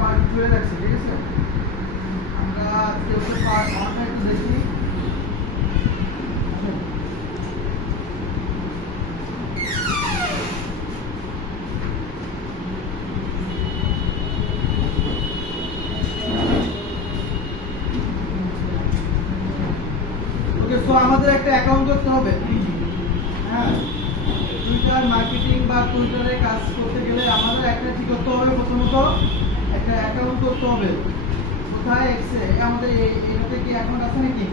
Part 2 এ রাখছি, ঠিক আছে? আমরা আজকে হচ্ছে পার্ট 1 একটু দেখি। ওকে, সো আমাদের একটা অ্যাকাউন্ট করতে হবে। হ্যাঁ, টুইটার মার্কেটিং বা টুইটারে কাজ করতে গেলে আমাদের একটা কি করতে হবে? প্রথমত একটা অ্যাকাউন্ট করতে হবে। কোথায়? এক্সে। আমাদের এইটাতে কি অ্যাকাউন্ট আছে নাকি?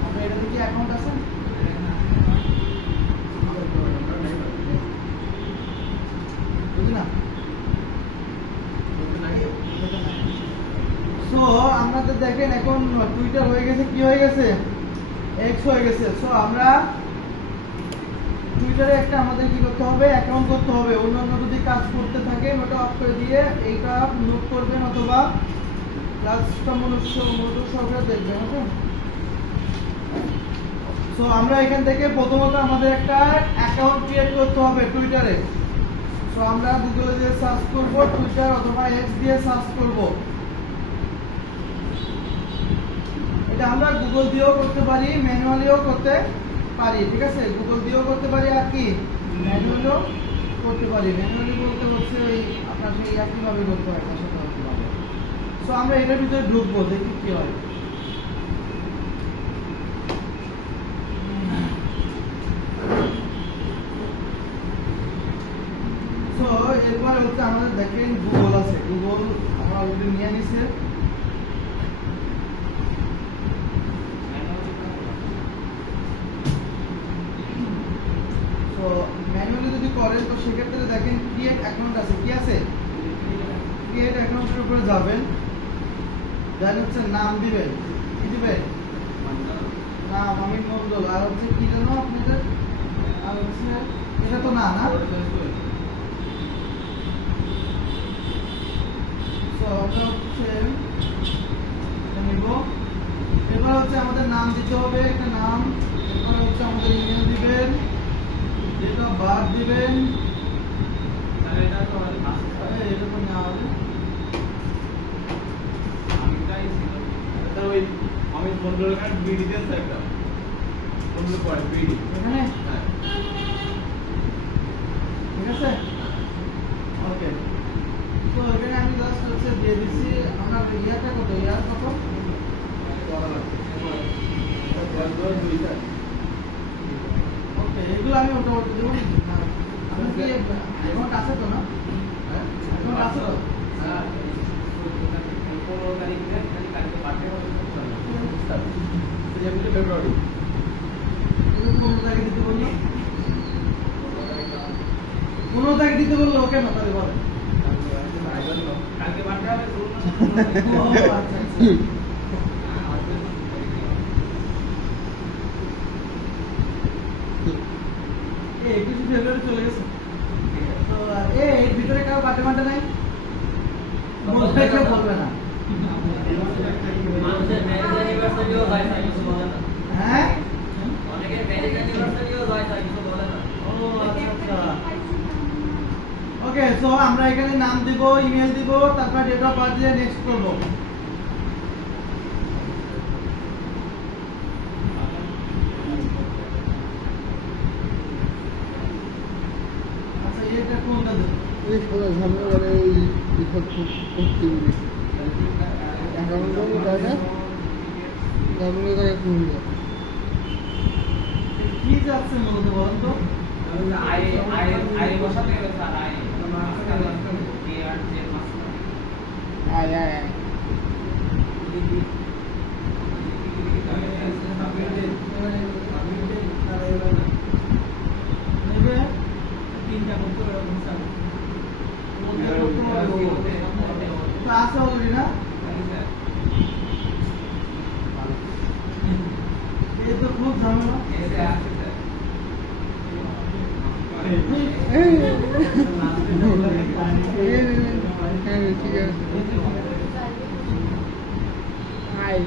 আমাদের এটাতে কি অ্যাকাউন্ট আছে? বুঝলি না? সো আমাদের দেখেন এখন টুইটার হয়ে গেছে, কি হয়ে গেছে? এক্স হয়ে গেছে। সো আমরা টুইটারে একটা আমাদের কি করতে হবে? অ্যাকাউন্ট করতে হবে। অন্যান্য যদি কাজ করতে থাকে ওটা অফ করে দিয়ে এইটা নোট করবেন অথবা ক্লাসটা মনোযোগ সহকারে দেখবেন। ওকে, সো আমরা এখান থেকে প্রথমত আমাদের একটা অ্যাকাউন্ট ক্রিয়েট করতে হবে টুইটারে। সো আমরা গুগলে দিয়ে সার্চ করব টুইটার অথবা এক্স দিয়ে সার্চ করব। এটা আমরা গুগল দিয়েও করতে পারি, ম্যানুয়ালিও করতে পারি, ঠিক আছে? গুগল দিয়েও করতে পারি আর কি ম্যানুয়ালিও করতে পারি। ম্যানুয়ালি বলতে হচ্ছে ওই আপনার সেই একইভাবে করতে হয় তার সাথে করতে হবে। সো আমরা এটার ভিতরে ঢুকবো, দেখি কি হয়। সো এরপরে হচ্ছে আমাদের দেখেন গুগল আছে, গুগল আমরা অলরেডি নিয়ে নিছে। ম্যানুয়ালি যদি করেন তো সেক্ষেত্রে দেখেন ক্রিয়েট অ্যাকাউন্ট আছে, কি আছে? ক্রিয়েট অ্যাকাউন্টের উপরে যাবেন, দেন হচ্ছে নাম দিবেন। কি দিবেন? নাম অমিত মন্ডল। আর হচ্ছে কি জানো আপনাদের? আর হচ্ছে এটা তো না, না? সো আমরা হচ্ছে নিব। এবার হচ্ছে আমাদের নাম দিতে হবে, একটা নাম। এরপর হচ্ছে আমাদের ইমেল দিবেন, ডেট অফ বার্থ দিবেন। এটা তো এটা তো নেওয়া হবে। এটা ওই অমিত মন্ডলের কাছে বিডি দেন একটা মন্ডল পড়ে বিডি এখানে। হ্যাঁ, ঠিক আছে। ওকে, তো এখানে আমি জাস্ট হচ্ছে দিয়ে দিচ্ছি। আমরা ইয়াটা কত? ইয়ার কত? ওকে, এগুলো আমি মোটামুটি দেবো। আপনি কি অ্যাকাউন্ট আছে তো না? অ্যাকাউন্ট আছে তো? হ্যাঁ, 15 তারিখে কালকে পাঠিয়ে হবে। ফেব্রুয়ারি 15 তারিখ দিতে বললো। 15 তারিখ দিতে বললো। ওকে না, তাহলে বলেন কালকে পাঠিয়ে হবে। ফেব্রুয়ারি চলে গেছে তো এর ভিতরে কারো বাটে বাটে নাই, বলবে কেউ বলবে না। হ্যাঁ, ওকে, সো আমরা এখানে নাম দিব, ইমেল দিব, তারপর ডেট অফ বার্থ দিয়ে নেক্সট করব। আচ্ছা, এটা কোনটা দেব? এই সবাই সামনে বলে এই বিপদ করতে অ্যাকাউন্ট টাকা ডাবল টাকা কমে যায়। কি যাচ্ছে মূলত বলেন তো? আয় আয় আয় আছে অলরেডি না? এই তো খুব ঝামেলা। ঠিক আছে আয়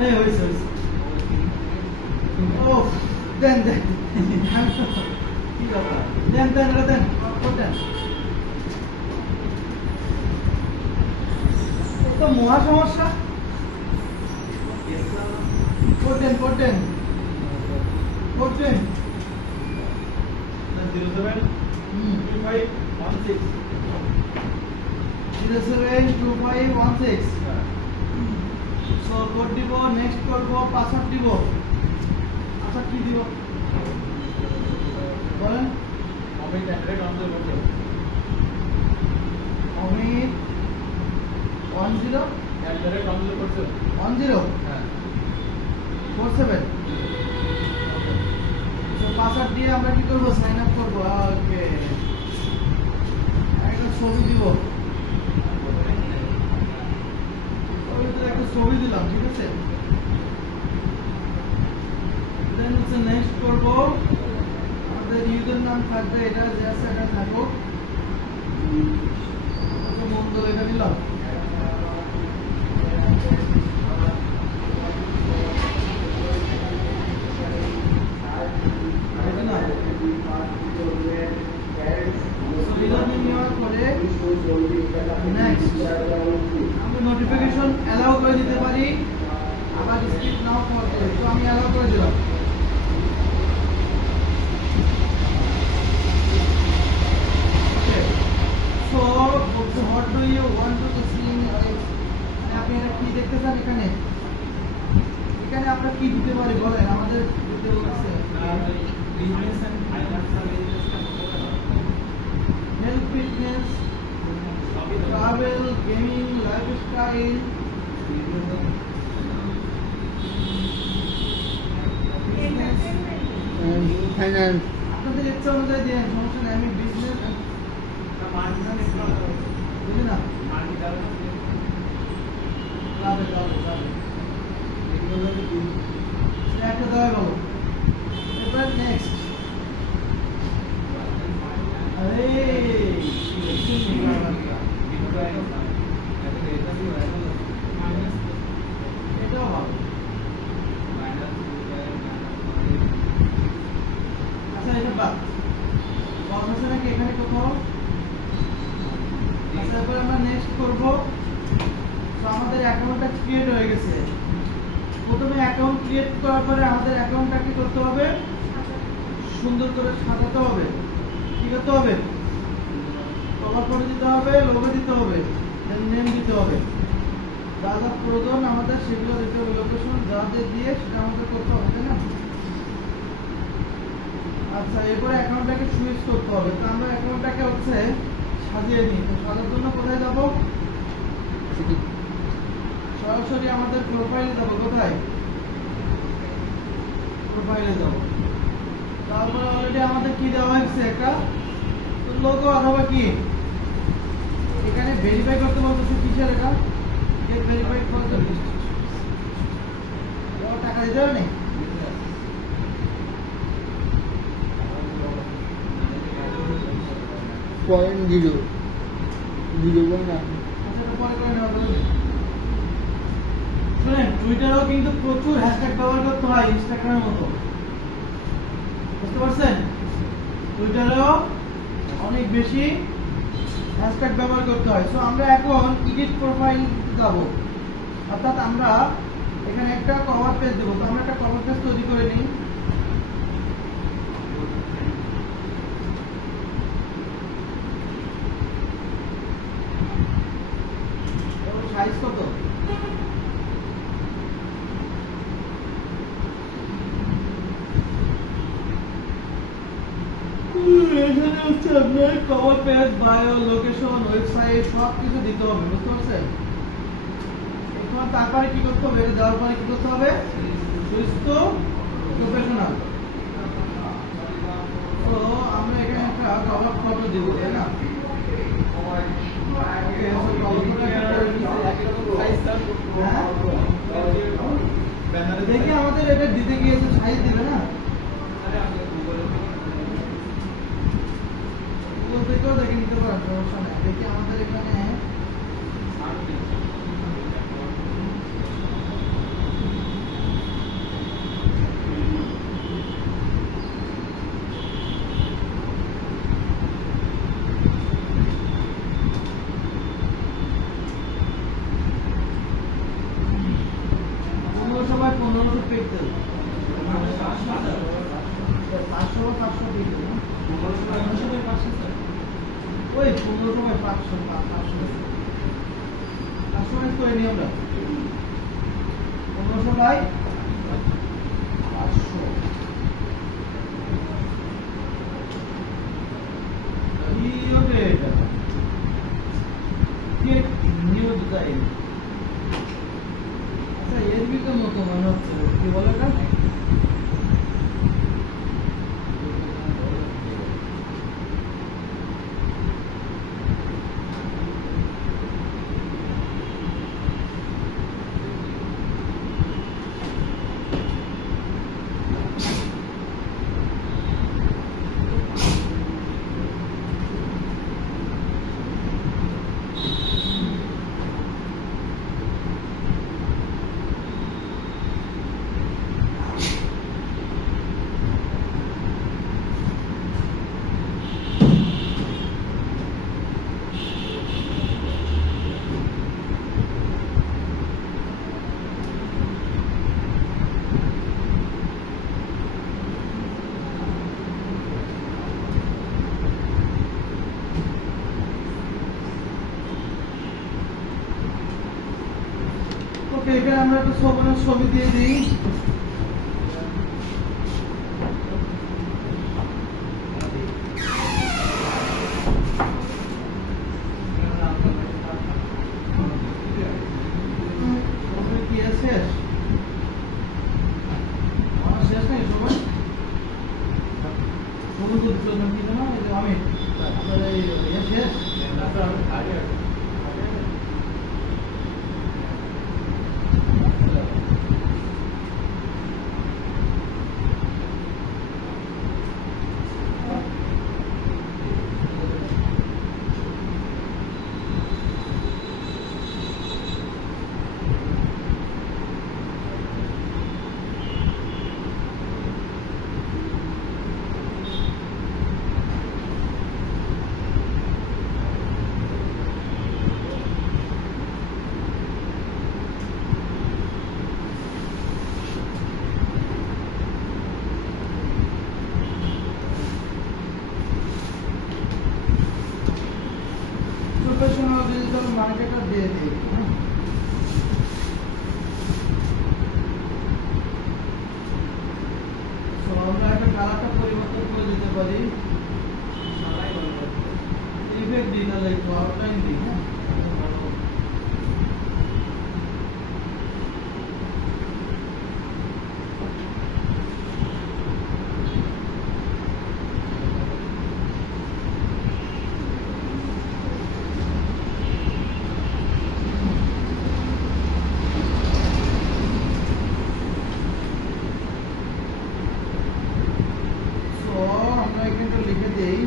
এই হইছে হইছে ও দেন দেন কি ব্যাপার দেন দেন এটা দেন দেন তো মহা সমস্যা করতেন 072516 সো কোড দিব নেক্সট করব পাসওয়ার্ড দিব আচ্ছা কি দিব বলেন অমিত 10 1047 সো পাসওয়ার্ড দিয়ে আমরা কি করব সাইন আপ করব ওকে একটা ছবি দিব একটা ছবি দিলাম ঠিক আছে দেন হচ্ছে নেক্সট করব আমাদের ইউজার নাম থাকবে এটা যে আছে এটা থাকুক মন্দ এটা দিলাম আমি নোটিফিকেশন অ্যালাউ করে দিতে পারি আবার স্কিপ নাও করতে পারি তো আমি অ্যালাউ করে দিলাম so what do you want to see in আপনি এটা কি দেখতে চান এখানে এখানে আমরা কি দিতে পারি বলেন আমাদের দিতে বলছে business and finance services health fitness travel, gaming, lifestyle, finance. আপনাদের ইচ্ছা অনুযায়ী দেন সমস্যা নেই আমি বিজনেস বুঝলি না একটা দেওয়া গেল এবার নেক্সট আরে এটাও ভালো আচ্ছা এটা বাদ বলছে নাকি এখানে কোথাও আচ্ছা এবার আমরা নেক্সট করব তো আমাদের অ্যাকাউন্টটা ক্রিয়েট হয়ে গেছে প্রথমে অ্যাকাউন্ট ক্রিয়েট করার পরে আমাদের অ্যাকাউন্টটা কি করতে হবে সুন্দর করে সাজাতে হবে কি করতে হবে কভার করে দিতে হবে লোগো দিতে হবে দেন নেম দিতে হবে যা যা প্রয়োজন আমাদের সেগুলো দিতে হবে লোকেশন যা দিয়ে সেটা আমাদের করতে হবে তাই না আচ্ছা এরপরে অ্যাকাউন্টটাকে সুইচ করতে হবে তো আমরা অ্যাকাউন্টটাকে হচ্ছে সাজিয়ে নিই তো সাজার জন্য কোথায় যাব সরাসরি আমাদের প্রোফাইলে যাব কোথায় প্রোফাইলে যাব তারপরে অলরেডি আমাদের কি দেওয়া হয়েছে একটা লোগো অথবা কি এখানে ভেরিফাই করতে বলতেছে কিসের এটা গেট ভেরিফাইড করতে টাকা দিতে হবে না .0 শুনেন টুইটারেও কিন্তু প্রচুর হ্যাশট্যাগ ব্যবহার করতে হয় ইনস্টাগ্রামের মতো বুঝতে পারছেন টুইটারেও অনেক বেশি হ্যাশট্যাগ ব্যবহার করতে হয় সো আমরা এখন এডিট প্রোফাইল যাব অর্থাৎ আমরা এখানে একটা কভার পেজ দেব তো আমরা একটা কভার পেজ তৈরি করে নিই সাইজ কত এখানে হচ্ছে আপনার cover page bio location website সব কিছু দিতে হবে বুঝতে পারছেন এখন তারপরে কি করতে হবে দেওয়ার পরে কি করতে হবে সুইচ টু প্রফেশনাল তো আমরা এখানে একটা কভার ফটো দেব তাই না ওকে সো কভার ফটো দেখি আমাদের এটা দিতে গিয়ে তো সাইজ দিবে না গুগল থেকেও দেখে নিতে পারেন সমস্যা নেই দেখি আমাদের এখানে সবাই 1500 পিক্সেল 500 পিক্সেল ওই 1500 বাই 500 করে নিই আমরা 1500 বাই 500 এই হবে এটা কি নিউ ডিজাইন এর ভিতর মতো মনে হচ্ছে কি বলে না এখানে আমরা একটু ছবি দিয়ে দিই প্রফেশনাল ডিজিটাল মার্কেটার দিয়ে দিই সো আমরা একটা কালারটা পরিবর্তন করে দিতে পারি ইফেক্ট দিই না লাইক আউটলাইন দিই হ্যাঁ লিখে দেই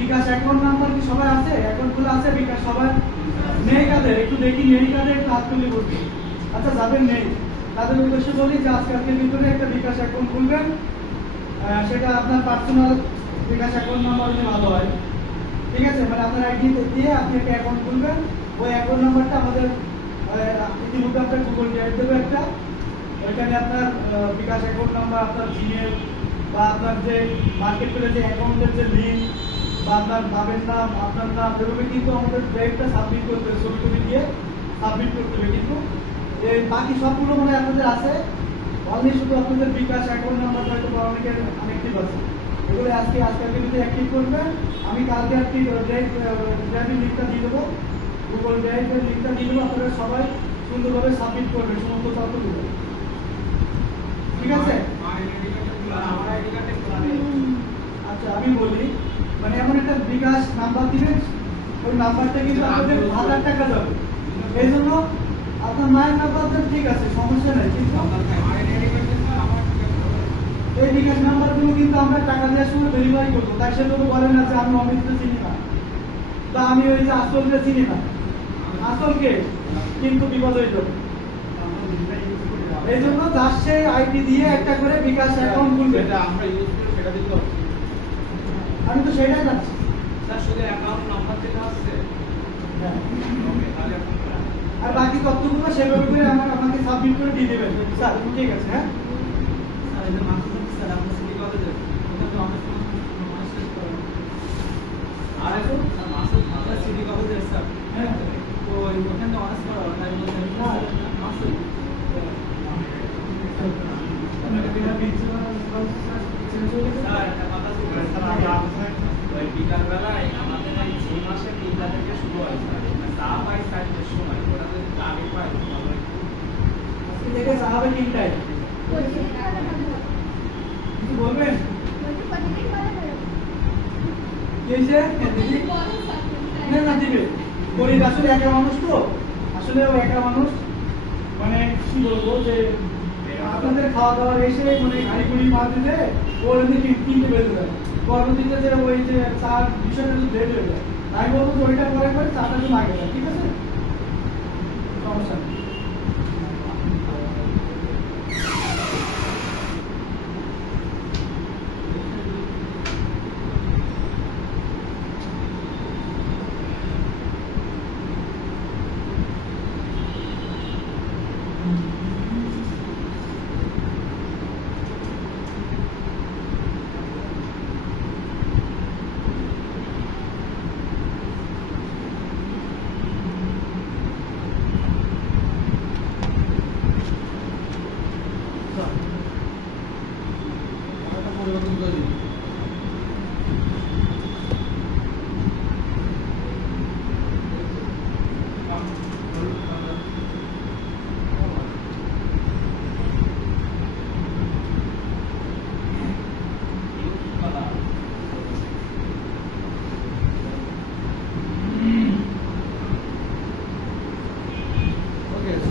বিকাশ অ্যাকাউন্ট নাম্বার কি সবাই আছে? অ্যাকাউন্ট খোলা আছে বিকাশ সবার? নেই কাদের? একটু দেখি নেই কাদের, একটু হাত তুলে বলবি। আচ্ছা যাদের নেই তাদের উদ্দেশ্যে বলি যে আজকের ভিতরে একটা বিকাশ অ্যাকাউন্ট খুলবেন, সেটা আপনার পার্সোনাল বিকাশ অ্যাকাউন্ট নাম্বার হলে ভালো হয়, ঠিক আছে? মানে আপনার আইডি দিয়ে আপনি একটা অ্যাকাউন্ট খুলবেন, ওই অ্যাকাউন্ট নাম্বারটা আমাদের ইতিমধ্যে আপনার গুগল ড্রাইভ দেবে একটা, ওইখানে আপনার বিকাশ অ্যাকাউন্ট নাম্বার, আপনার জিমেল বা আপনার যে মার্কেট প্লেসে অ্যাকাউন্টের যে লিঙ্ক বা আপনার নামের নাম, আপনার নাম, এভাবে কিন্তু আমাদের ড্রাইভটা সাবমিট করতে হবে, ছবি টবি দিয়ে সাবমিট করতে হবে। কিন্তু এই বাকি সবগুলো মানে আপনাদের আছে, অনলি শুধু আপনাদের বিকাশ অ্যাকাউন্ট নাম্বার হয়তো বা অনেকের অ্যাক্টিভ আছে, এগুলো আজকের ভিডিওতে অ্যাক্টিভ করবেন। আমি কালকে একটি ড্রাইভিং লিঙ্কটা দিয়ে দেবো, গুগল ড্রাইভের লিঙ্কটা দিয়ে দেবো, আপনারা সবাই সুন্দরভাবে সাবমিট করবেন সমস্ত তথ্যগুলো, ঠিক আছে? আচ্ছা আমি বলি, মানে এমন একটা বিকাশ নাম্বার দিবেন, ওই নাম্বারটা কিন্তু আপনাদের 1000 টাকা যাবে। এই জন্য আপনার মায়ের নাম্বারটা ঠিক আছে, সমস্যা নেই, কিন্তু এই বিকাশ নাম্বারগুলো কিন্তু আমরা টাকা দেওয়ার সময় ভেরিফাই করবো, তাই সে তো বলে না যে আমি অমিতকে চিনি না বা আমি ওই যে আসলকে চিনি না, আসলকে কিন্তু বিপদ হয়ে যাবে। এই জন্য যার সেই আইডি দিয়ে একটা করে বিকাশ অ্যাকাউন্ট খুলবে। আমি তো সেটাই যাচ্ছি স্যার, শুধু অ্যাকাউন্ট নাম্বার যেটা আছে আর বাকি তথ্যগুলো সেভাবে করে আমাকে সাবমিট করে দিয়ে দেবেন স্যার, ঠিক আছে? হ্যাঁ স্যার, এটা মাসুদ স্যার, আপনি সিটি কলেজে ওটা তো অনেক আর এখন স্যার মাসুদ আপনার সিটি কলেজে স্যার, হ্যাঁ তো ওখানে তো অনার্স করা হয় মাসুদ স্যার, একটা কথা ছিল স্যার, ওই বিকালবেলায় আমাদের এই 6 মাসে 3টা থেকে শুরু হয় স্যার, চা পাই 4টার সময়, ওটা যদি আগে পাই ভালো হয়। আজকে থেকে সাহাবে তিনটায় কিছু বলবেন? কি হয়েছে? না না দিবে গরিব, আসলে একা মানুষ তো, আসলে ও একা মানুষ, মানে কি বলবো যে আপনাদের খাওয়া দাওয়ার এসে মানে গাড়ি গুড়ি মার দিতে ওর এমনি 3টে বেজে যায়, পরবর্তীতে যে ওই যে চার বিষয়টা একটু লেট হয়ে যায়, তাই বলবো যে ওইটা পরে করে চাটা একটু আগে যায়, ঠিক আছে? সমস্যা নেই। পরিবর্তন করে দিন।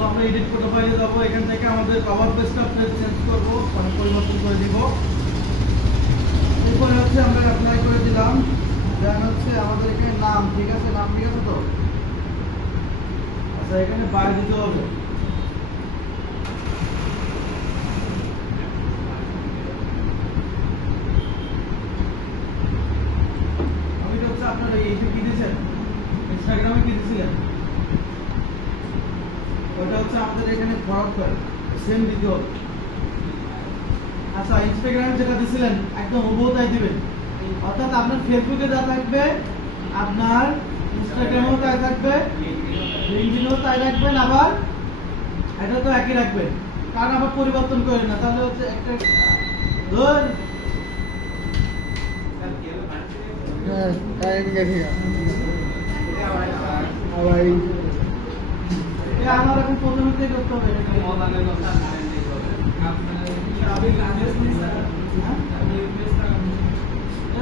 আমরা এডিট ফটো ফাইলে যাবো, এখান থেকে আমাদের কভার পেজটা চেঞ্জ করবো, মানে পরিবর্তন করে দিব। এরপরে হচ্ছে আমরা অ্যাপ্লাই করে দিলাম, দেন হচ্ছে আমাদের এখানে নাম, ঠিক আছে? নাম ঠিক আছে তো? আচ্ছা এখানে বাই দিতে হবে। আমি তো হচ্ছে আপনারা এইটা কি দিয়েছেন, ইনস্টাগ্রামে কি দিয়েছিলেন, ওটা হচ্ছে আমাদের এখানে ফরওয়ার্ড করে সেম দিতে হবে। আচ্ছা ইনস্টাগ্রামে যেটা দিয়েছিলেন একদম হুবহু তাই দিবেন, অর্থাৎ আপনার ফেসবুকে যা থাকবে আপনার ইনস্টাগ্রামেও তাই থাকবে, লিঙ্কডিনেও তাই রাখবেন, আবার এটা তো একই রাখবেন, কারণ আবার পরিবর্তন করেন না, তাহলে হচ্ছে একটা ধর হ্যাঁ টাইম দেখি আবার আমার এখন প্রথমে থেকে করতে হবে। এটা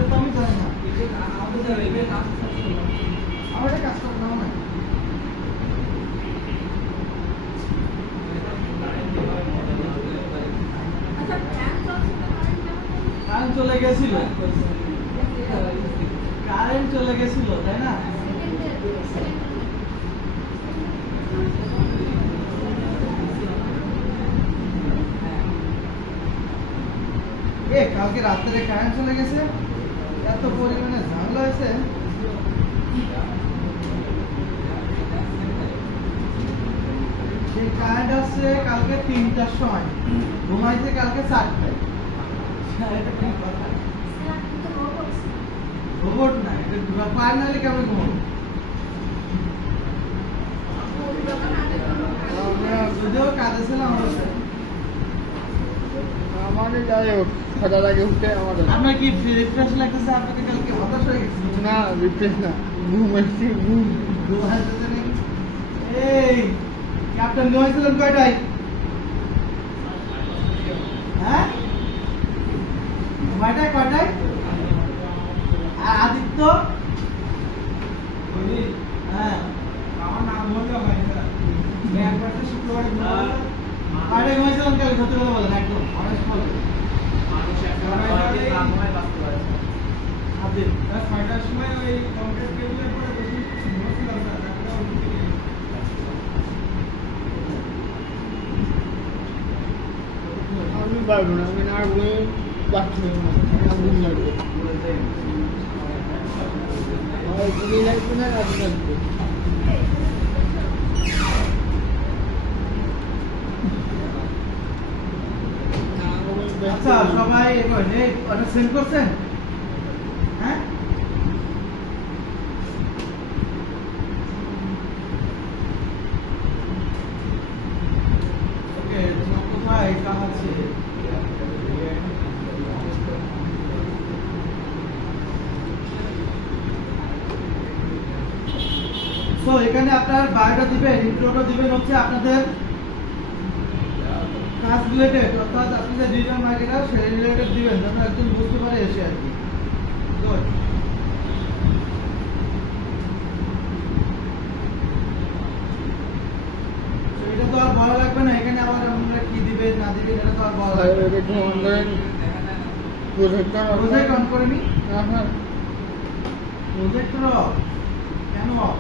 তো আমি জানি না, আমার এটা কাজ করতে হবে না। কারেন্ট চলে গেছিল, কারেন্ট চলে গেছিল তাই না? কালকে রাত্রে কারেন্ট চলে গেছে, এত পরিমাণে ঝামেলা হয়েছে। সেই কারেন্ট আসছে কালকে 3টার সময়, ঘুমাইছে কালকে 4টায়। এটা কি কথা? রোবট না, এটা পার নাহলে কেমন ঘুমাবো? যদিও কাজে ছিলাম অবশ্যই। আমাদের যাই হোক সাদা লাগে উঠতে আমাদের আপনার কি রিফ্রেশ লাগতেছে? আপনাকে কালকে হতাশ হয়ে গেছে? না রিফ্রেশ না, ঘুম আসছে ঘুম। এই ক্যাপ্টেন ঘুমাইছিলেন কয়টায়? হ্যাঁ কয়টায় কয়টায়? আর আদিত্য? হ্যাঁ আমার নাম বললে হয় না। একবার তো শুক্রবারে কয়টায় ঘুমাইছিলেন কালকে? সত্যি কথা বলেন, একদম অনেস্ট বলেন। মানুষ একটা বাড়িতে না ঘুমায় বাঁচতে পারে না। আদিত্য 6টার সময় ওই কংক্রিট টেবিলের পরে বসে বসছিলাম না, তারপরে উঠে গেলাম। আমি পারবো না, আমি না ঘুমে বাঁচতে পারবো না, আমার ঘুম লাগবে। আমার ঘুমই লাগবে না, রাত লাগবে। আচ্ছা সবাই ওটা সেন্ড করছেন? হ্যাঁ ওকে, কোথায় কাহা আছে? সো এখানে আপনার বায়োটা দিবেন, ইন্ট্রোটা দিবেন হচ্ছে আপনাদের কাজ রিলেটেড, অর্থাৎ আপনি যে ডিজিটাল মার্কেটার সেই রিলেটেড দিবেন যেন একজন বুঝতে পারে এসে আর কি। গুড। এটা তো আর বলা লাগবে না, এখানে আবার আমরা কি দিবেন না দিবেন এটা তো আর বলা লাগবে না। একটু অন করেন, প্রজেক্টর প্রজেক্ট অন করে নি? হ্যাঁ প্রজেক্টর অফ কেন অফ?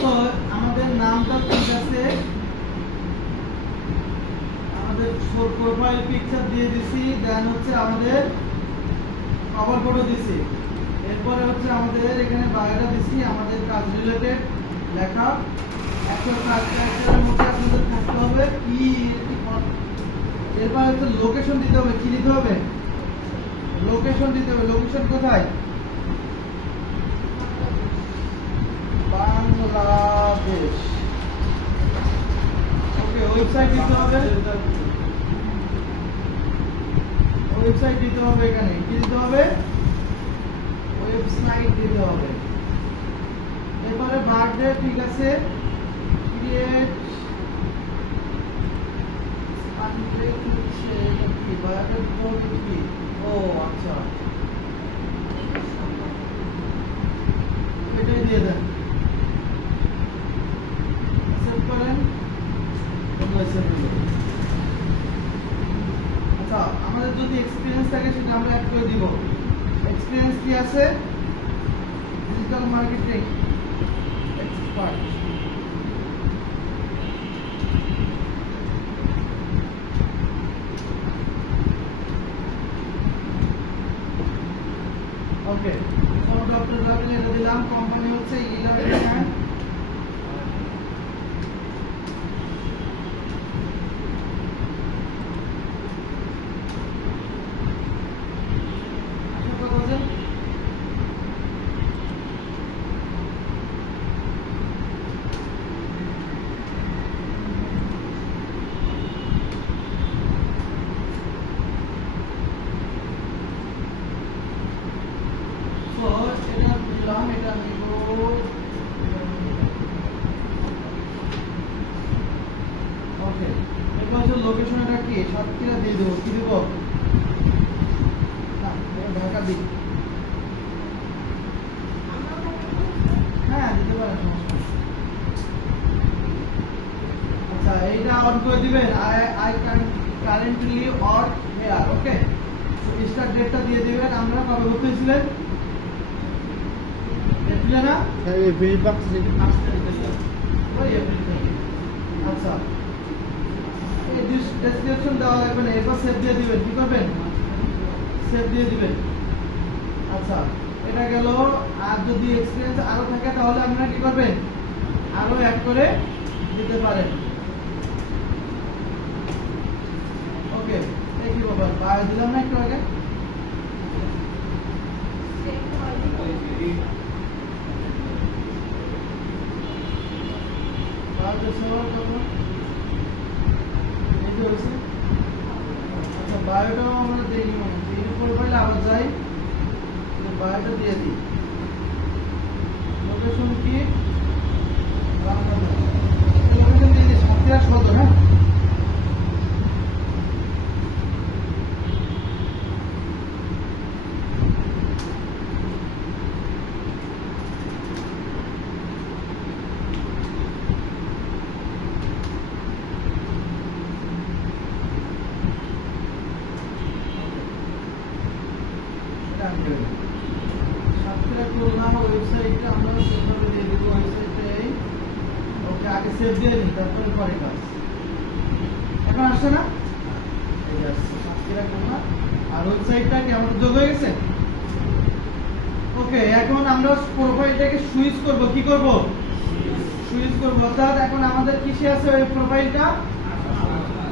তো আমাদের নামটা ঠিক আছে, আমাদের প্রোফাইল পিকচার দিয়ে দিছি, দেন হচ্ছে আমাদের কভার ফটো দিছি, এরপরে হচ্ছে আমাদের এখানে বায়োটা দিছি, আমাদের কাজ রিলেটেড লেখা। একটা ক্যারেক্টারের মধ্যে আপনাদের থাকতে হবে কি, এরপরে হচ্ছে লোকেশন দিতে হবে। কি দিতে হবে? লোকেশন দিতে হবে। লোকেশন কোথায়? বাংলাদেশ। ওকে, ওয়েবসাইট দিতে হবে। ওয়েবসাইট দিতে হবে। এখানে কি দিতে হবে? ওয়েবসাইট দিতে হবে। এবারে বার্থডে ঠিক আছে, ক্রিয়েট আনক্রিয়েট হচ্ছে এটা কি বায়োডাটা দিতে হবে কি? ও আচ্ছা, এটাই দিয়ে দেন। সেভ করেন। আচ্ছা, আমাদের যদি এক্সপিরিয়েন্স থাকে সেটা আমরা অ্যাড করে দিব। এক্সপিরিয়েন্স কি আছে? Digital marketing expert. Okay, doctor Rabil এটা দিলাম। কোম্পানি হচ্ছে ইলাইন। লোকেশন এটা কি? সাতক্ষীরা দিয়ে দেবো। কি দেবো? না, ঢাকা দিই। হ্যাঁ দিতে পারেন, সমস্যা নেই। এটা অন করে দিবেন I currently on here okay start ডেটটা দিয়ে দিবেন আমরা কবে ভর্তি হয়েছিলেন এপ্রিল না স্যার এপ্রিল 5 থেকে 5 তারিখে স্যার ওই এপ্রিল থেকে আচ্ছা এই ডেসক্রিপশন দেওয়া লাগবে না এরপর সেভ দিয়ে দিবেন কি করবেন সেভ দিয়ে দিবেন আচ্ছা এটা গেল আর যদি এক্সপেরিয়েন্স আরো থাকে তাহলে আপনারা কি করবেন আরো অ্যাড করে দিতে পারেন ওকে দেখি বাবা বাই দিলাম না একটু আগে আচ্ছা বায়োটাও আমরা দেখি মনে হচ্ছে এর উপর পাইলে আবার যাই বায়োটা দিয়ে দিই লোকেশন কি লোকেশন দিয়ে দিই সাতক্ষীরা সদর হ্যাঁ সাতক্ষীরা খুলনা ওয়েবসাইটটা আমরা সেভাবে দিয়ে দেবো ওয়েবসাইটে ওকে আগে সেভ দিয়ে দিন তারপরে পরে কাজ এখন আসছে না এই আসছে সাতক্ষীরা খুলনা আর ওয়েবসাইটটা কি আমাদের যোগ হয়ে গেছে ওকে এখন আমরা প্রোফাইলটাকে সুইচ করব কি করব সুইচ করব অর্থাৎ এখন আমাদের কিসে আছে ওই প্রোফাইলটা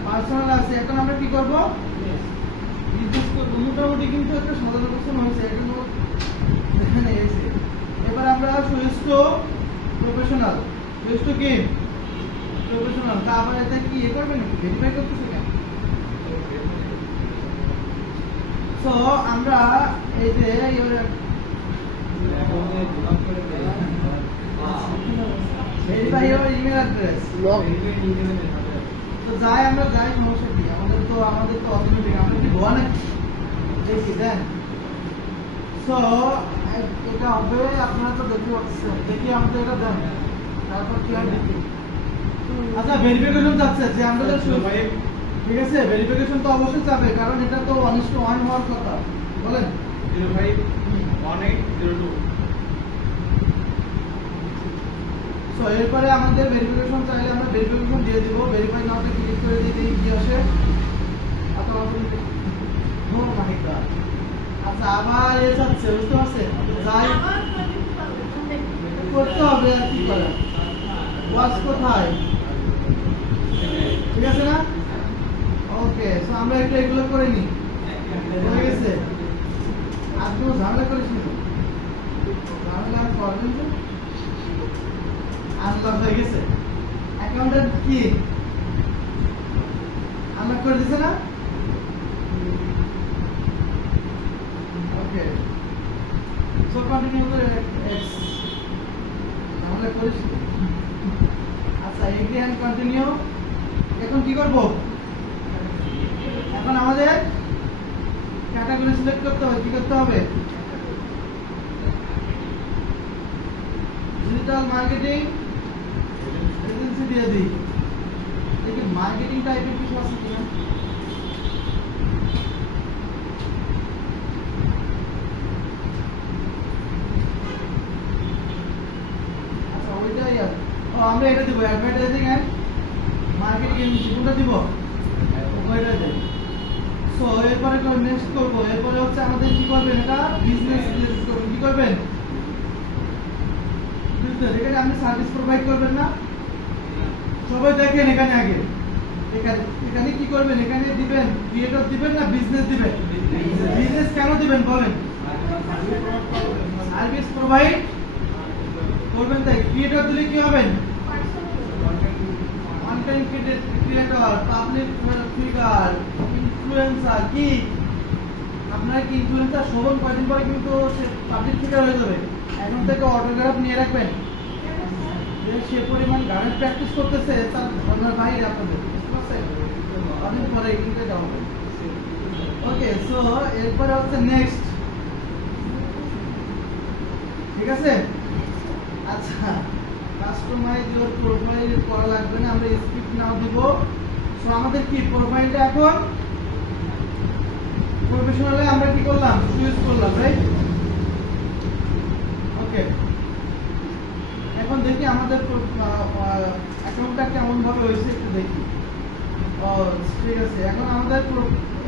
পার্সোনাল আছে এখন আমরা কি করব বিজনেস করব মোটামুটি কিন্তু একটা সাধারণ কোশ্চেন হয়েছে এখন এখানে এসে এবার আমরা switch to professional switch to কি প্রফেশনাল তারপরে এটা কি এ করবেন ভেরিফাই করতেছে কেন সো আমরা এই যে verify your email address log তো যাই আমরা যাই সমস্যা কি আমাদের তো অটোমেটিক আমরা কি ভুয়া নাকি দেখি দেন সো এটা হবে আপনারা তো দেখতে পাচ্ছেন দেখি আমাদের এটা দেন তারপর কি হয় দেখি আচ্ছা ভেরিফিকেশন যাচ্ছে যে আমাদের ঠিক আছে ভেরিফিকেশন তো অবশ্যই যাবে কারণ এটা তো 1:1 হওয়ার কথা বলেন 051802 সো এরপরে আমাদের ভেরিফিকেশন চাইলে আমরা ভেরিফিকেশন দিয়ে দিব ভেরিফাই নাওতে ক্লিক করে দিয়ে দিই কি আসে অথবা নো মাই গড আচ্ছা আবার এ যাচ্ছে বুঝতে পারছেন যাই করতে হবে আর কি করা ওয়াচ কোথায় ঠিক আছে না ওকে সো আমরা একটু এগুলো করে নিই হয়ে গেছে আর কোনো ঝামেলা করিস না ঝামেলা আর করবেন তো আনলক হয়ে গেছে অ্যাকাউন্টের কি আনলক করে দিছে না ওকে সো কন্টিনিউ করে এক্স আমরা করিস আচ্ছা এগ্রি এন্ড কন্টিনিউ এখন কি করব এখন আমাদের ক্যাটাগরি সিলেক্ট করতে হবে কি করতে হবে ডিজিটাল মার্কেটিং এজেন্সি দিয়ে দিই দেখি মার্কেটিং টাইপের কিছু আছে কিনা আচ্ছা ওইটাই আছে ও আমরা এটা দিব অ্যাডভার্টাইজিং এন্ড মার্কেটিং এজেন্সি কোনটা দিব ওইটা দেই সো এরপরে নেক্সট করব এরপরে হচ্ছে আমাদের কি করবেন এটা বিজনেস রিলেটেড করবেন কি করবেন এখানে আপনি সার্ভিস প্রোভাইড করবেন না সবাই দেখেন এখানে আগে এখানে কি করবেন এখানে দিবেন ক্রিয়েটর দিবেন না বিজনেস দিবেন বিজনেস কেন দিবেন বলেন সার্ভিস প্রোভাইড করবেন তাই ক্রিয়েটর দিলে কি হবেন content creator public figure influencer কি আপনারা কি ইনফ্লুয়েন্সার শোভন কয়েকদিন পরে কিন্তু সে পাবলিক ফিগার হয়ে যাবে এখন থেকে অটোগ্রাফ নিয়ে রাখবেন সে পরিমাণ গানের প্র্যাকটিস করতেছে তার ধারণার বাইরে আপনাদের অনেক পরে কিন্তু এটা হবে ওকে সো এরপরে হচ্ছে নেক্সট ঠিক আছে আচ্ছা কাস্টমাইজ ইওর প্রোফাইল করা লাগবে না, আমরা স্ক্রিপ্ট নাও দিব। সো আমাদের কি প্রোফাইলটা এখন প্রফেশনালে আমরা কি করলাম, চুজ করলাম, রাইট? ওকে, এখন দেখি আমাদের অ্যাকাউন্টটা কেমন ভাবে হয়েছে একটু দেখি। ও ঠিক আছে, এখন আমাদের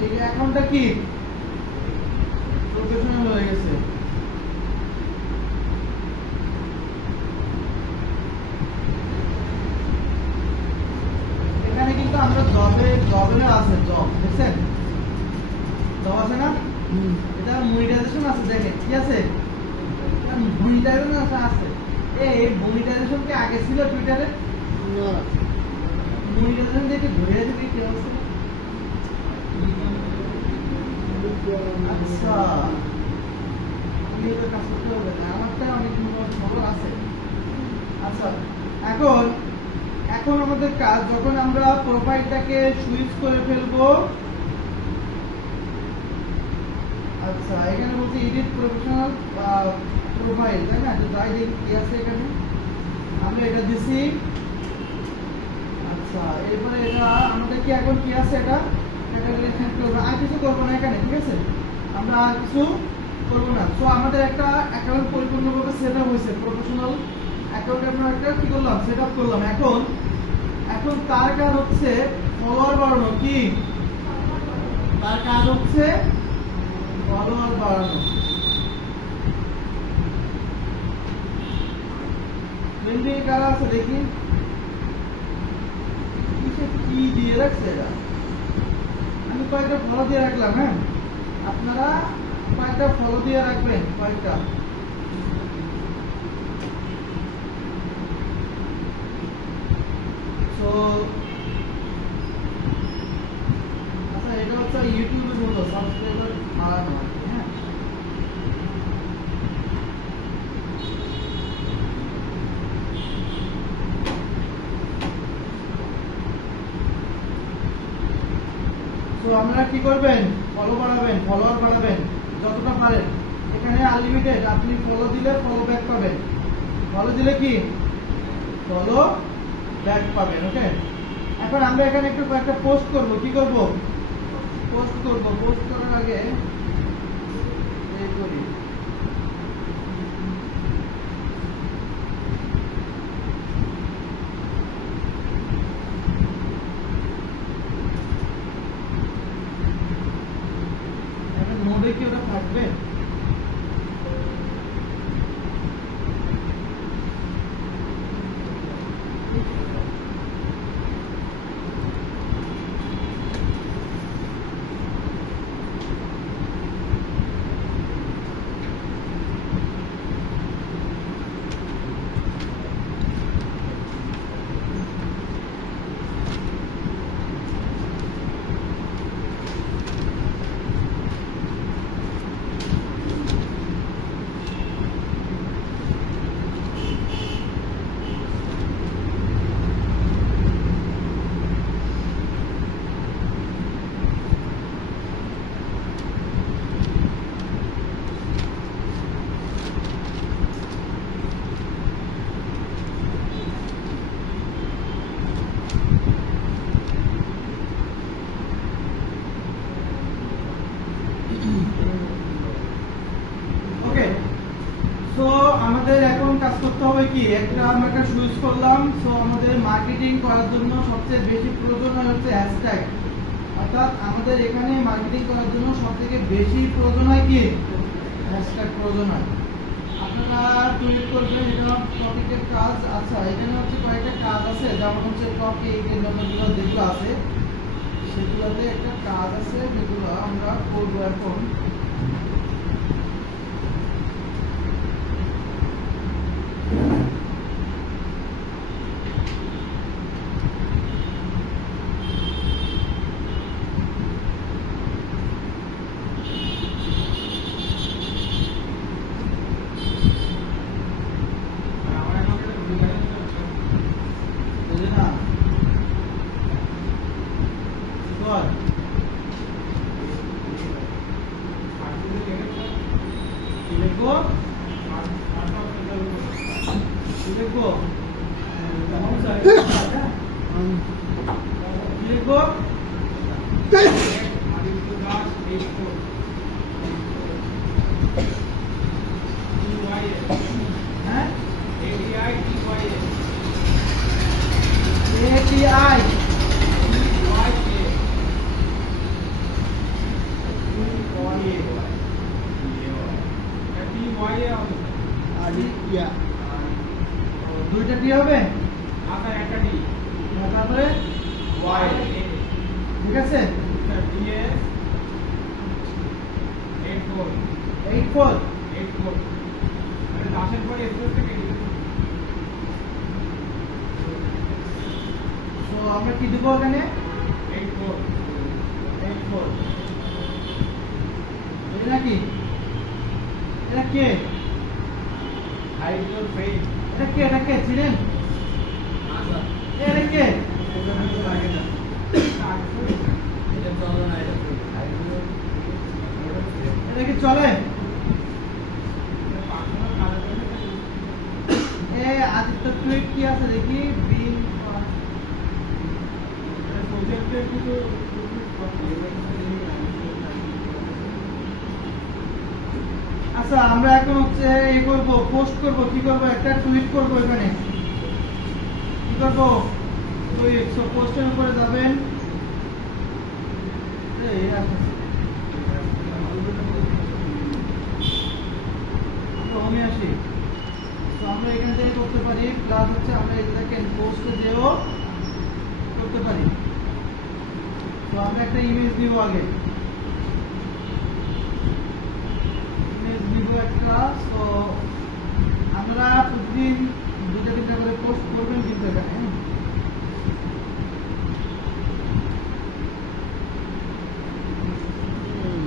এই অ্যাকাউন্টটা কি প্রফেশনাল হয়ে গেছে। এখানে কিন্তু আমরা জবে আছে, জব দেখছেন, জব আছে না? এটা মনিটাইজেশন আছে, দেখেন কি আছে, মনিটাইজেশন আছে। এই মনিটাইজেশন কি আগে ছিল টুইটারে? না, মনিটাইজেশন দেখে ঘুরে আছে কি আছে? আচ্ছা, আমি এটা কাজ করতে হবে না, আমারটা অনেক খবর আছে। আচ্ছা, এখন আমাদের কাজ, যখন আমরা প্রোফাইলটাকে সুইচ করে ফেলবো, আচ্ছা এখানে বলছি এডিট প্রফেশনাল প্রোফাইল, তাই না? তো তাই দেখি কি আছে এখানে, আমরা এটা দিছি। আচ্ছা, এরপরে এটা আমাদের কি এখন কি আছে, এটা আর কিছু করবো না এখানে, ঠিক আছে? আমরা আর কিছু করবো না। তো আমাদের একটা অ্যাকাউন্ট পরিপূর্ণভাবে সেট আপ হয়েছে, প্রফেশনাল অ্যাকাউন্ট আমরা একটা কি করলাম, সেট আপ করলাম। এখন তার কাজ হচ্ছে ফলোয়ার বাড়ানো। কি তার কাজ হচ্ছে? ফলোয়ার বাড়ানো। ট্রেন্ডিং কাজ আছে, দেখি কি দিয়ে রাখছে এরা। আমি কয়েকটা ফলো দিয়ে রাখলাম, হ্যাঁ, আপনারা কয়েকটা ফলো দিয়ে রাখবেন, কয়েকটা। তো আচ্ছা, এটা হচ্ছে ইউটিউবের মতো সাবস্ক্রাইবার বাড়ানো আর কি, হ্যাঁ। তো আপনারা কি করবেন, ফলো বাড়াবেন, ফলোয়ার বাড়াবেন যতটা পারেন। এখানে আনলিমিটেড, আপনি ফলো দিলে ফলো ব্যাক পাবেন, ফলো দিলে কি ফলো ব্যাক পাবেন। ওকে, এখন আমরা এখানে একটু কয়েকটা পোস্ট করব। কি করব? পোস্ট করব। পোস্ট করার আগে এই করি, এখন নোডে কি ওটা থাকবে? আমাদের এখন কাজ করতে হবে কি, আমরা একটা সুইচ করলাম। সো আমাদের মার্কেটিং করার জন্য সবচেয়ে বেশি প্রয়োজন হয় হচ্ছে হ্যাশট্যাগ। অর্থাৎ আমাদের এখানে মার্কেটিং করার জন্য সবথেকে বেশি প্রয়োজন হয় কি, হ্যাশট্যাগ প্রয়োজন হয়। আপনারা তৈরি করবেন, এটা টপিকের কাজ। আচ্ছা, এখানে হচ্ছে কয়েকটা কাজ আছে, যেমন হচ্ছে টপিক, যেগুলো আছে সেগুলোতে একটা কাজ আছে, যেগুলো আমরা করবো এখন। কি লিখবো? আদিত্য দাস 84 TYS হ্যাঁ ADI TYS ATI আদিত্যা দুইটা টি হবে একটা ডি তারপরে ওয়াই ঠিক আছে ডিএস 84 84 আরে দাসের পরে এসএস থেকে সো আমরা কি দিব এখানে 84 84 এটা কি এটা কে হাইড্রোল ফেইট এটা কে চিনেন এটা কে এটা কি চলে এ আদিত্য টুইট কি আছে দেখি বিন প্রজেক্টে কিছু আচ্ছা আমরা এখন হচ্ছে এই করব পোস্ট করব কি করব একটা টুইট করব এখানে কি করব টুইট সো পোস্টের উপরে যাবেন এই আছে তো আমি আসি তো আমরা এখান থেকে করতে পারি প্লাস হচ্ছে আমরা এটাকে পোস্টে যেও করতে পারি তো আমরা একটা ইমেজ দিব আগে দিব একটা তো আমরা প্রতিদিন দুটা তিনটা করে পোস্ট করবেন কিন্তু এখানে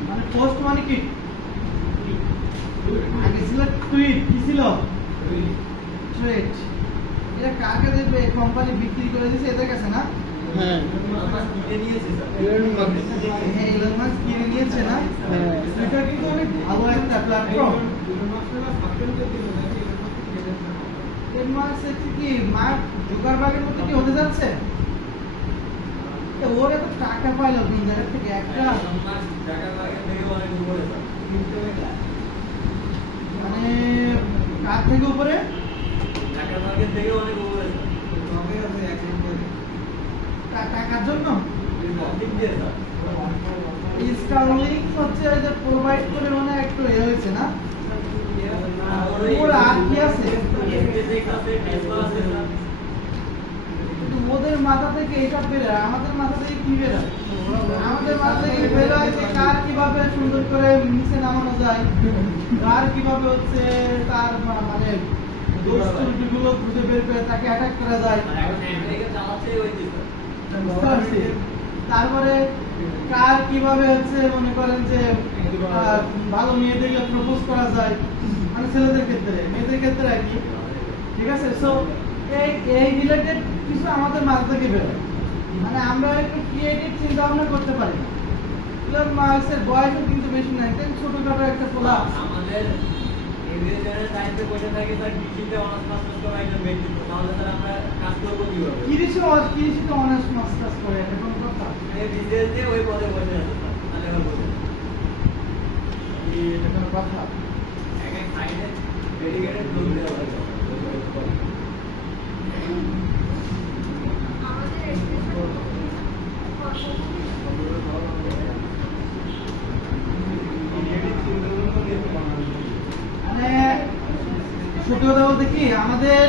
মানে পোস্ট মানে কি আগে ছিল টুইট কি ছিল টুইট এটা কাকে দেবে কোম্পানি বিক্রি করে দিয়েছে এদের কাছে না হ্যাঁ হ্যাঁ এলন মাস্ক কিনে নিয়েছে না হ্যাঁ এটা কিন্তু অনেক ভালো একটা প্ল্যাটফর্ম এলন মাস্ক কি মার্ক জুকারবার্গের মতো কি হতে যাচ্ছে ওর এত টাকা পাইলো কোন জায়গা থেকে একটা মানে কার থেকে উপরে টাকার জন্য স্টারলিংক হচ্ছে ওই যে প্রোভাইড করে মানে একটু এ হয়েছে না ওর আর কি আছে কিন্তু ওদের মাথা থেকে এটা বেরোয় আমাদের মাথা থেকে কি বেরোয় আমাদের মাথা থেকে বেরোয় যে কার কিভাবে সুন্দর করে নিচে নামানো যায় কার কিভাবে হচ্ছে তার মানে দোষ ত্রুটিগুলো খুঁজে বের করে তাকে অ্যাটাক করা যায় বুঝতে পারছি? তারপরে কার কিভাবে হচ্ছে মনে করেন যে ভালো মেয়েদেরকে প্রপোজ করা যায় মানে ছেলেদের ক্ষেত্রে মেয়েদের ক্ষেত্রে আর কি ঠিক আছে সো এই রিলেটেড কিছু আমাদের মাথা থেকে বেরোয় মানে আমরা একটু ক্রিয়েটিভ চিন্তা ভাবনা করতে পারি না ইলন মাস্কের বয়সও কিন্তু বেশি নাই তাই ছোটখাটো একটা পোলা আমাদের এগ্রিকালচারের দায়িত্বে বসে থাকে স্যার কৃষিতে অনার্স মাস্টার্স করা একজন ব্যক্তিত্ব তাহলে স্যার আমরা কাজ করবো কিভাবে কৃষিতে অনার্স মাস্টার্স করে এটা কোনো কথা বিদেশ দিয়ে ওই পদে বসে আছে স্যার তাহলে হবে এটা কোনো কথা এক এক সাইডে ডেডিকেটেড লোক দেওয়া হয় মানে সত্যি কথা বলতে কি আমাদের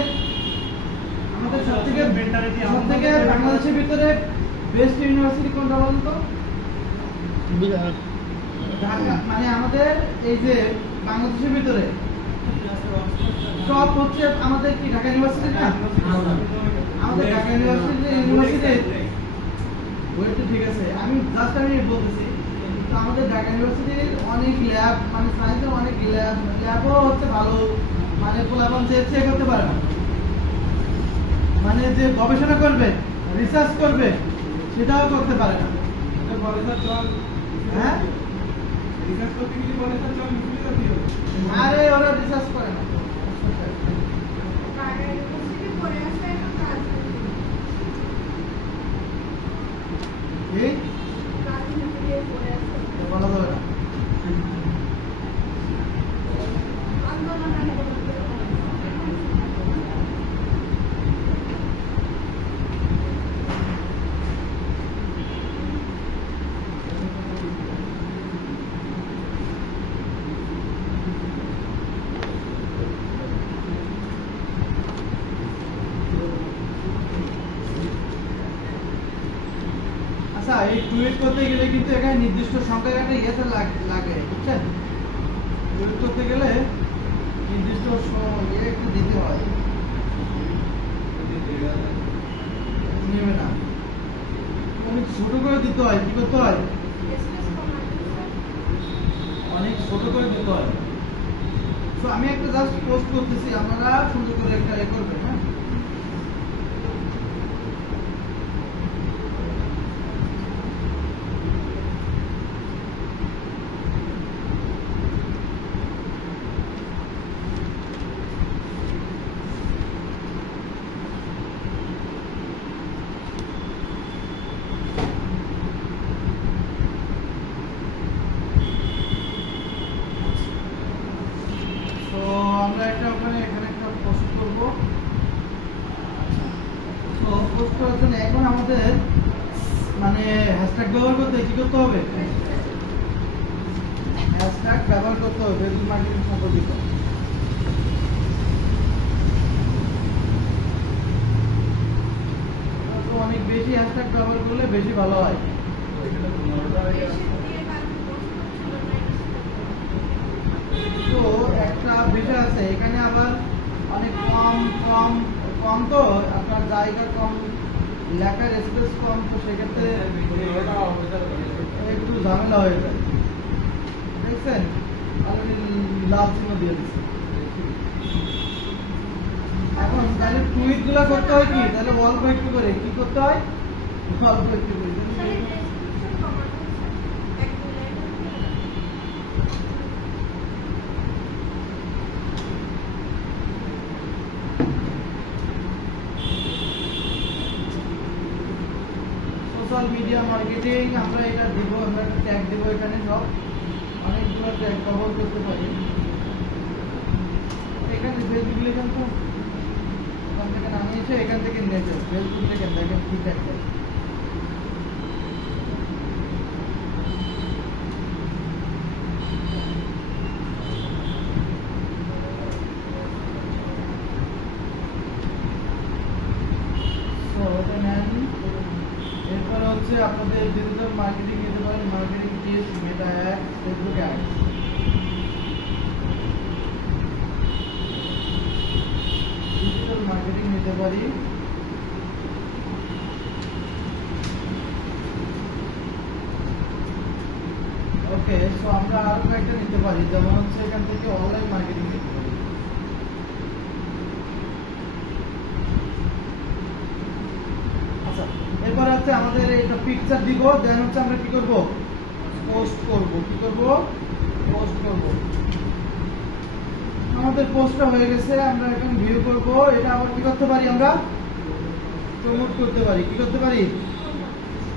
সবথেকে বাংলাদেশের ভিতরে বেস্ট ইউনিভার্সিটি কোনটা বলুন তো বিরাট ঢাকা মানে আমাদের এই যে বাংলাদেশের ভিতরে টপ হচ্ছে আমাদের কি ঢাকা ইউনিভার্সিটি না আমাদের ঢাকা ইউনিভার্সিটি ওয়েট তো ঠিক আছে আমি জাস্ট বলতেছি তো আমাদের ঢাকা ইউনিভার্সিটির অনেক ল্যাব মানে সায়েন্সের অনেক ল্যাবও হচ্ছে ভালো মানে পোলাপান চেয়ে করতে পারে না মানে যে গবেষণা করবে রিসার্চ করবে সেটাও করতে পারে না হ্যাঁ আরে ওরা রিসার্চ করে না এই বলা যাবে না। আচ্ছা, এই টুইট করতে গেলে কিন্তু এখানে নির্দিষ্ট সংখ্যার একটা ইয়েতে লাগে, বুঝছেন? টুইট করতে গেলে নির্দিষ্ট ইয়ে একটু দিতে হয়, নেবে না, অনেক ছোট করে দিতে হয়। কি করতে হয়? অনেক ছোট করে দিতে হয়। তো আমি একটা জাস্ট পোস্ট করতেছি, আপনারা সুন্দর করে একটা ইয়ে করবেন। হ্যাঁ, তো আমরা একটা ওখানে এখানে একটা পোস্ট করবো। তো পোস্ট করার জন্য এখন আমাদের মানে হ্যাশট্যাগ ব্যবহার করতে কি করতে হবে? হ্যাশট্যাগ ব্যবহার করতে হবে ফেসবুক মার্কেটিং সম্পর্কিত। তো অনেক বেশি হ্যাশট্যাগ ব্যবহার করলে বেশি ভালো হয়। তো একটা বিষয় আছে এখানে, আবার অনেক কম কম কম, তো আপনার জায়গা কম, লেখার স্পেস কম, তো সেক্ষেত্রে একটু ঝামেলা হয়ে যায়। দেখছেন, আমি লাভ চিহ্ন দিয়ে দিচ্ছি। এখন তাহলে টুইট গুলা করতে হয় কি? তাহলে অল্প একটু করে কি করতে হয়? অল্প একটু করে সোশ্যাল মিডিয়া মার্কেটিং আমরা এটা দিব, আমরা একটা ট্যাগ দিব। এখানে সব অনেকগুলো ট্যাগ কভার করতে পারি। এখানে ফেসবুক লিখেন, তো ওখান থেকে নামিয়েছে, এখান থেকে নিয়েছে। ফেসবুক থেকে দেখেন কি ট্যাগ দেয়। এরপর হচ্ছে আপনাদের ডিজিটাল মার্কেটিং নিতে পারেন, marketing tips, Meta ad, Facebook ad. Digital marketing নিতে পারি। ওকে, সো আমরা আরো কয়েকটা নিতে পারি, যেমন হচ্ছে এখান থেকে অনলাইন মার্কেটিং নিতে পারি। আচ্ছা, এরপর হচ্ছে আমাদের এটা পিকচার দিব, দেন হচ্ছে আমরা কি করব? পোস্ট করব। কি করব? পোস্ট করব। আমাদের পোস্টটা হয়ে গেছে, আমরা এখন ভিউ করব। এটা আবার কি করতে পারি? আমরা প্রমোট করতে পারি। কি করতে পারি?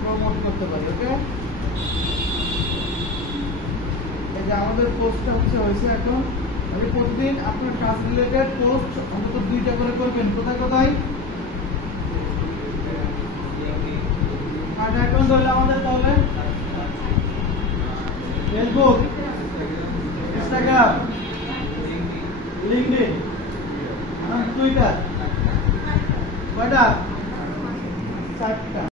প্রমোট করতে পারি। ওকে, এই যে আমাদের পোস্টটা হয়েছে। এখন আমি প্রতিদিন আপনার কাজ রিলেটেড পোস্ট অন্তত 2টা করে করবেন। কোথায় কোথায়? আর অ্যাকাউন্ট হলে আমাদের তাহলে ফেসবুক,